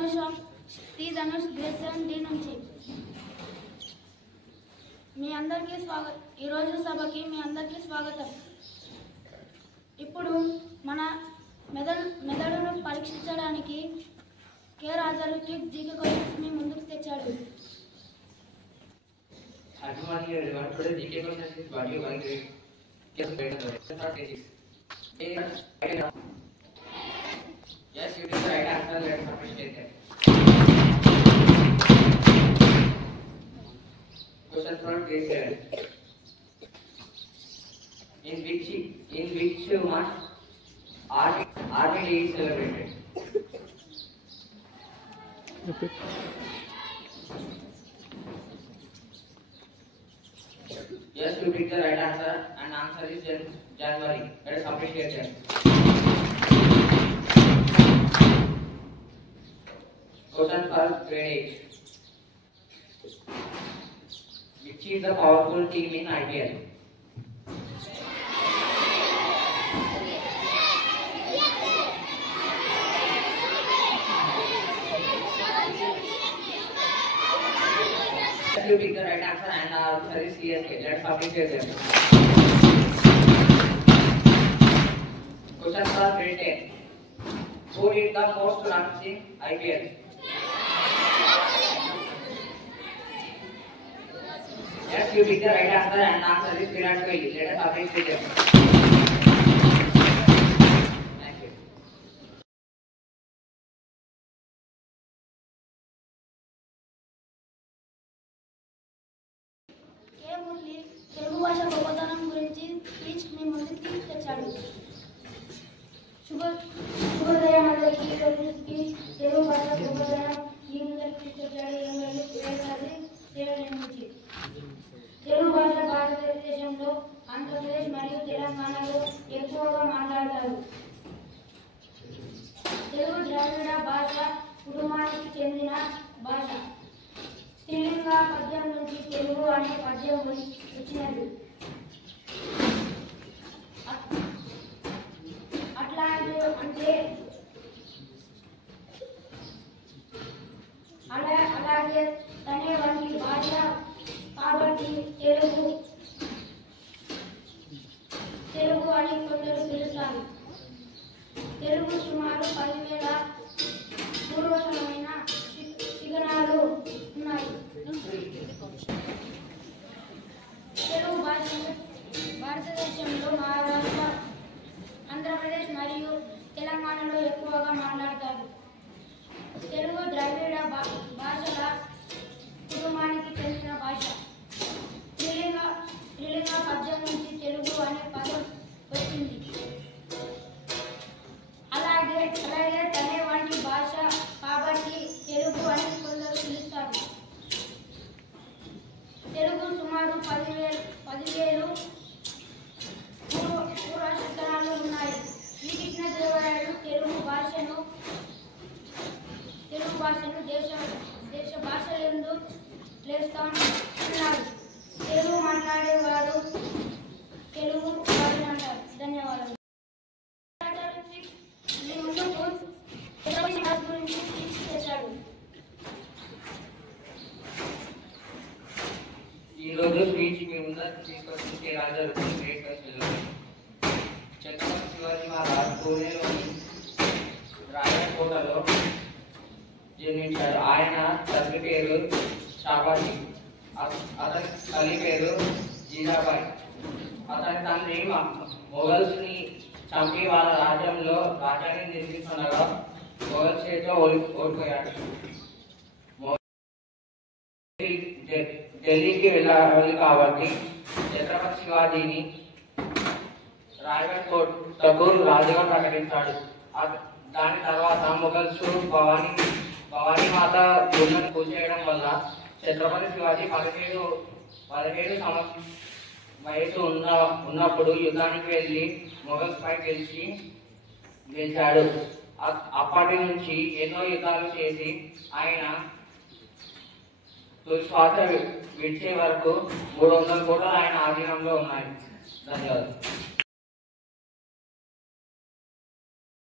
Dhanush grade 7D నుంచి మీ అందరికీ స్వాగతం. ఈరోజు సభకి మీ అందరికీ స్వాగతం. ఇప్పుడు మన మెదడును పరీక్షించడానికి కె రాజాలు కిక్ జీకే క్వశ్చన్స్ మీ ముందుకు తెచ్చాడు. Yes, you did the right answer. Let's appreciate that. Question from grade 7. In which month Army Day is celebrated? Yes, you did the right answer, and answer is January. Let's appreciate that. Question for grade 8. Which is the powerful team in IPL? You pick the right answer, and our answer is CSK. Let's appreciate them. Question for grade 10. Who did the most runs in IPL? Yes, you pick the right answer, and answer is Virat Kohli. Let us appreciate them. Thank you. కే మురళి తెలుగు భాష గొప్పతనం గురించి speech మీ ముందుకు తెచ్చాడు. శుభోదయం అందరికీ. ఈరోజు speech Telugu భాష గొప్పతనం మీ ముందుకు తెచ్చాడు. నుంచి తెలుగు భాష భారతదేశంలో ఆంధ్రప్రదేశ్ మరియు తెలంగాణలో ఎక్కువగా మాట్లాడతారు. తెలుగు ద్రావిడ భాష కుటుంబానికి చెందిన భాష. స్త్రీలింగ పద్యం నుంచి తెలుగు అనే పద్యం వచ్చినది. అలాగే తనే వంటి భాష కాబట్టి తెలుగు అని కొందరు పిలుస్తారు. తెలుగు సుమారు 10,000 పూర్వతమైన శిఖరాలు ఉన్నాయి. తెలుగు భాష భారతదేశంలో మహారాష్ట్ర, ఆంధ్రప్రదేశ్ మరియు తెలంగాణలో ఎక్కువగా మాట్లాడతారు. తెలుగు ద్రావిడ భాషల కుటుంబానికి చెందిన భాష. స్త్రీలింగ పద్యం నుంచి తెలుగు అనే పదం వచ్చింది. అలాగే తనే వంటి భాష కాబట్టి తెలుగు అని కొందరు పిలుస్తారు. తెలుగు సుమారు 10,000 పూర్వ శిఖరాలు ఉన్నాయి. శ్రీకృష్ణదేవరాయలు తెలుగు భాషను దేశ భాషలందు చేస్తున్నారు. తెలుగు మాట్లాడేవారు తెలుగు వారిని అంటారు. ధన్యవాదాలు. మీ ముందుకు గురించి చేశాడు. ఈరోజు స్పీచ్ మీ ముందర తీసుకొచ్చి కె రాజాలు గ్రేడ్ 10 ఛత్రపతి శివాజీ మహారాజ్ పూణేలోని రాయల్ కోటలో జన్మించాడు. ఆయన తండ్రి పేరు షాబాజీ, అతని తల్లి పేరు జీజాబాయి. అతని తండ్రి మొఘల్స్ ని చంపి వాళ్ళ రాజ్యాన్ని నిర్మిస్తుండగా మొఘల్స్ చేతిలో ఓడిపోయాడు. ఢిల్లీకి వెళ్ళాలి కాబట్టి ఛత్రపతి శివాజీని రాయగఢ్ కోటకు రాజుగా ప్రకటించాడు. దాని తర్వాత మొఘల్స్ భవానీ మాత గుడిని కూల్చేయడం వల్ల ఛత్రపతి శివాజీ 17 సంవత్సరం వయసు ఉన్నప్పుడు యుద్ధానికి వెళ్ళి మొఘల్స్ పై గెలిచాడు. అప్పటి నుంచి ఎన్నో యుద్ధాలు చేసి ఆయన తుది శ్వాస విడిచే వరకు 300 కోట్లు ఆయన ఆధీనంలో ఉన్నాయి. ధన్యవాదాలు.